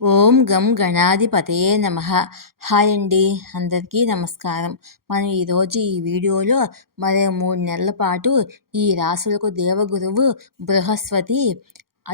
ఓం గం గణాధిపతయే నమః. హాయ్ అండి, అందరికీ నమస్కారం. మనం ఈరోజు ఈ వీడియోలో మరో 3 నెలల పాటు ఈ రాశులకు దేవగురువు బృహస్పతి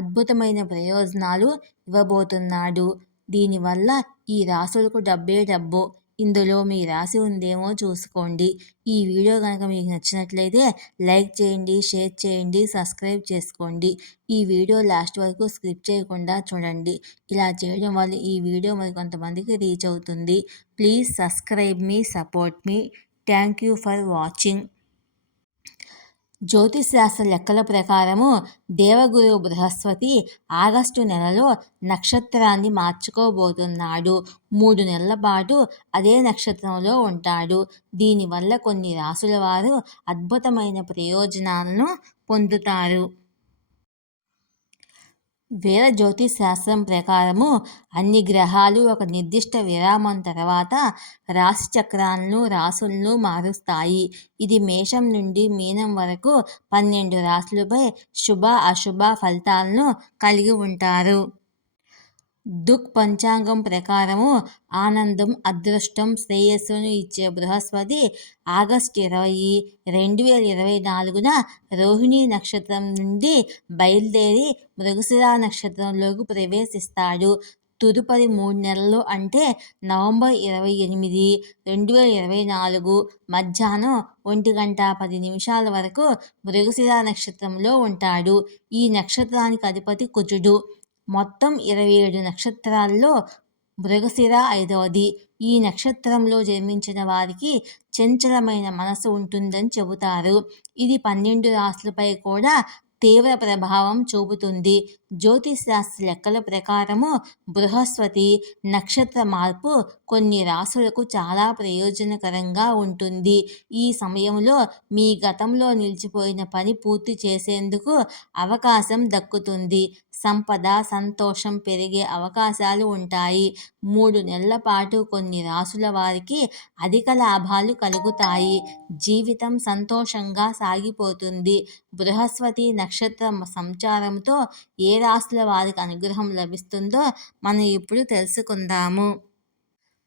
అద్భుతమైన ప్రయోజనాలు ఇవ్వబోతున్నాడు. దీనివల్ల ఈ రాశులకు డబ్బే డబ్బు. ఇందులో మీ రాశి ఉందేమో చూసుకోండి. ఈ వీడియో కనుక మీకు నచ్చినట్లయితే లైక్ చేయండి, షేర్ చేయండి, సబ్స్క్రైబ్ చేసుకోండి. ఈ వీడియో లాస్ట్ వరకు స్కిప్ చేయకుండా చూడండి. ఇలా చేయడం వల్ల ఈ వీడియో మరి కొంతమందికి రీచ్ అవుతుంది. Please subscribe me, support me. Thank you for watching. జ్యోతిశాస్త్ర లెక్కల ప్రకారము దేవగురువు బృహస్పతి ఆగస్టు నెలలో నక్షత్రాన్ని మార్చుకోబోతున్నాడు. 3 నెలల పాటు అదే నక్షత్రంలో ఉంటాడు. దీనివల్ల కొన్ని రాసుల వారు అద్భుతమైన ప్రయోజనాలను పొందుతారు. వేద జ్యోతిష్ శాస్త్రం ప్రకారము అన్ని గ్రహాలు ఒక నిర్దిష్ట విరామం తర్వాత రాశి చక్రాలను రాసులను మారుస్తాయి. ఇది మేషం నుండి మీనం వరకు 12 రాశులపై శుభ అశుభ ఫలితాలను కలిగి ఉంటారు. దుక్ పంచాంగం ప్రకారము ఆనందం, అదృష్టం, శ్రేయస్సును ఇచ్చే బృహస్పతి ఆగస్టు 20, 2024న రోహిణి నక్షత్రం నుండి బయలుదేరి మృగశిర నక్షత్రంలోకి ప్రవేశిస్తాడు. తదుపరి 3 నెలలు అంటే నవంబర్ 28, 2024 మధ్యాహ్నం 1:10 వరకు మృగశిర నక్షత్రంలో ఉంటాడు. ఈ నక్షత్రానికి అధిపతి కుజుడు. మొత్తం 27 నక్షత్రాల్లో మృగశిర 5వది. ఈ నక్షత్రంలో జన్మించిన వారికి చంచలమైన మనసు ఉంటుందని చెబుతారు. ఇది 12 రాశులపై కూడా తీవ్ర ప్రభావం చూపుతుంది. జ్యోతిష్ శాస్త్ర లెక్కల ప్రకారము బృహస్పతి నక్షత్ర మార్పు కొన్ని రాశులకు చాలా ప్రయోజనకరంగా ఉంటుంది. ఈ సమయంలో మీ గతంలో నిలిచిపోయిన పని పూర్తి చేసేందుకు అవకాశం దక్కుతుంది. సంపద, సంతోషం పెరిగే అవకాశాలు ఉంటాయి. 3 నెలల పాటు కొన్ని రాశుల వారికి అధిక లాభాలు కలుగుతాయి. జీవితం సంతోషంగా సాగిపోతుంది. బృహస్పతి నక్షత్ర సంచారంతో ఏ రాశుల వారికి అనుగ్రహం లభిస్తుందో మనం ఇప్పుడు తెలుసుకుందాము.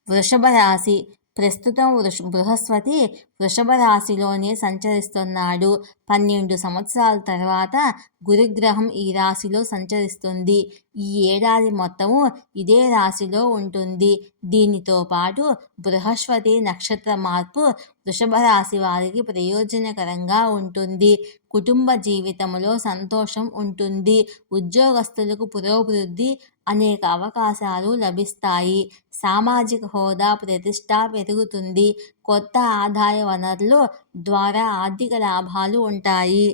వృషభ రాశి. ప్రస్తుతం బృహస్పతి వృషభ రాశిలోనే సంచరిస్తున్నాడు. 12 సంవత్సరాల తర్వాత గురుగ్రహం ఈ రాశిలో సంచరిస్తుంది. ఈ ఏడాది మొత్తము ఇదే రాశిలో ఉంటుంది. దీనితో పాటు బృహస్పతి నక్షత్ర మార్పు వృషభ రాశి వారికి ప్రయోజనకరంగా ఉంటుంది. కుటుంబ జీవితంలో సంతోషం ఉంటుంది. ఉద్యోగస్తులకు పురోభివృద్ధి, అనేక అవకాశాలు లభిస్తాయి. సామాజిక హోదా, ప్రతిష్ట పెరుగుతుంది. కొత్త ఆదాయ వనరులు ద్వారా ఆర్థిక లాభాలు ఉంటాయి.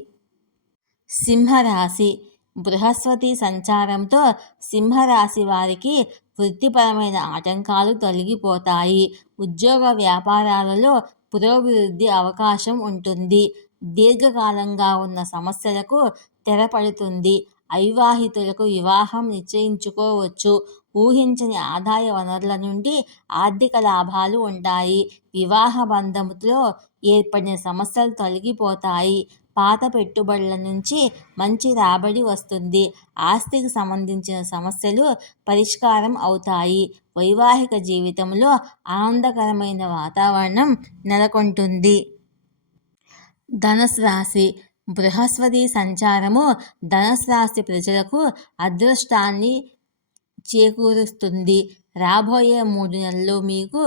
సింహరాశి. బృహస్పతి సంచారంతో సింహరాశి వారికి వృత్తిపరమైన ఆటంకాలు తొలగిపోతాయి. ఉద్యోగ వ్యాపారాలలో పురోభివృద్ధి అవకాశం ఉంటుంది. దీర్ఘకాలంగా ఉన్న సమస్యలకు తెరపడుతుంది. అవివాహితులకు వివాహం నిశ్చయించుకోవచ్చు. ఊహించని ఆదాయ వనరుల నుండి ఆర్థిక లాభాలు ఉంటాయి. వివాహ బంధంలో ఏర్పడిన సమస్యలు తొలగిపోతాయి. పాత పెట్టుబడుల నుంచి మంచి రాబడి వస్తుంది. ఆస్తికి సంబంధించిన సమస్యలు పరిష్కారం అవుతాయి. వైవాహిక జీవితంలో ఆనందకరమైన వాతావరణం నెలకొంటుంది. ధనుసు రాశి. బృహస్పతి సంచారము ధనుసు రాశి ప్రజలకు అదృష్టాన్ని చేకూరుస్తుంది. రాబోయే 3 నెలలు మీకు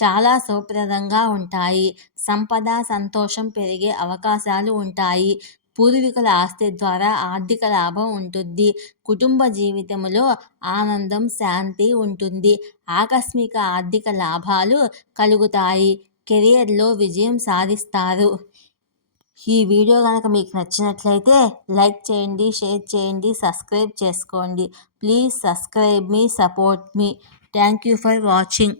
చాలా శుభప్రదంగా ఉంటాయి. సంపద, సంతోషం పెరిగే అవకాశాలు ఉంటాయి. పూర్వీకుల ఆస్తి ద్వారా ఆర్థిక లాభం ఉంటుంది. కుటుంబ జీవితంలో ఆనందం, శాంతి ఉంటుంది. ఆకస్మిక ఆర్థిక లాభాలు కలుగుతాయి. కెరియర్లో విజయం సాధిస్తారు. ఈ వీడియో కనుక మీకు నచ్చినట్లయితే లైక్ చేయండి, షేర్ చేయండి, సబ్స్క్రైబ్ చేసుకోండి. Please subscribe me, support me. Thank you for watching.